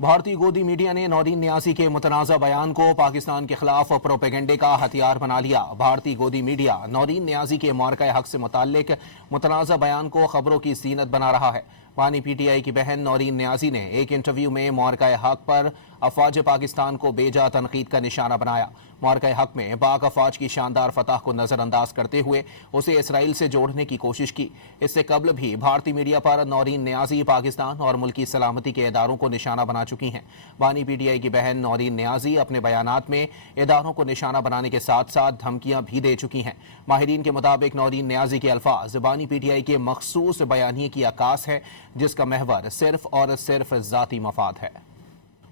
بھارتی گودی میڈیا نے نورین نیازی کے متنازع بیان کو پاکستان کے خلاف پروپیگنڈے کا ہتھیار بنا لیا۔ بھارتی گودی میڈیا نورین نیازی کے معرکہ حق سے متعلق متنازع بیان کو خبروں کی زینت بنا رہا ہے۔ بانی پی ٹی آئی کی بہن نورین نیازی نے ایک انٹرویو میں معرکہ حق پر افواج پاکستان کو بیجا تنقید کا نشانہ بنایا۔ معرکہ حق میں پاک افواج کی شاندار فتح کو نظر انداز کرتے ہوئے اسے اسرائیل سے جوڑنے کی کوشش کی۔ اس سے قبل بھی بھارتی میڈیا پر نورین نیازی پاکستان اور ملکی سلامتی کے اداروں کو نشانہ بنا چکی ہیں۔ بانی پی ٹی آئی کی بہن نورین نیازی اپنے بیانات میں اداروں کو نشانہ بنانے کے ساتھ ساتھ دھمکیاں بھی دے چکی ہیں۔ ماہرین کے مطابق نورین نیازی کے الفاظ بانی پی ٹی آئی کے مخصوص بیانیے کی عکاس ہے، جس کا محور صرف اور صرف ذاتی مفاد ہے۔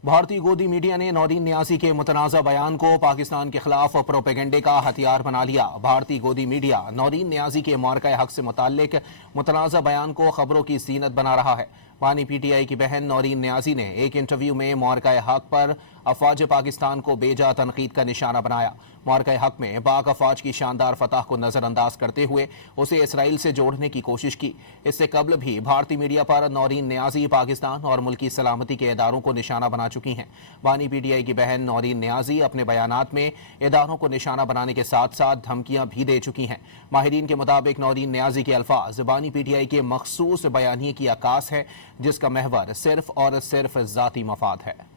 بھارتی گودی میڈیا نے نورین نیازی کے متنازع بیان کو پاکستان کے خلاف پروپیگنڈے کا ہتھیار بنا لیا۔ بھارتی گودی میڈیا نورین نیازی کے معرکہ حق سے متعلق متنازع بیان کو خبروں کی زینت بنا رہا ہے۔ بانی پی ٹی آئی کی بہن نورین نیازی نے ایک انٹرویو میں معرکہ حق پر افواج پاکستان کو بیجا تنقید کا نشانہ بنایا۔ معرکہ حق میں پاک افواج کی شاندار فتح کو نظر انداز کرتے ہوئے اسے اسرائیل سے جوڑنے کی کوشش کی۔ اس سے قبل بھی بھارتی میڈیا پر نورین نیازی پاکستان اور ملکی سلامتی کے اداروں کو نشانہ بنا چکی ہیں۔ بانی پی ٹی آئی کی بہن نورین نیازی اپنے بیانات میں اداروں کو نشانہ بنانے کے ساتھ ساتھ دھمکیاں بھی دے چکی ہیں۔ ماہرین کے مطابق نورین نیازی کے الفاظ بانی پی ٹی آئی کے مخصوص بیانیے کی عکاس ہے، جس کا محور صرف اور صرف ذاتی مفاد ہے۔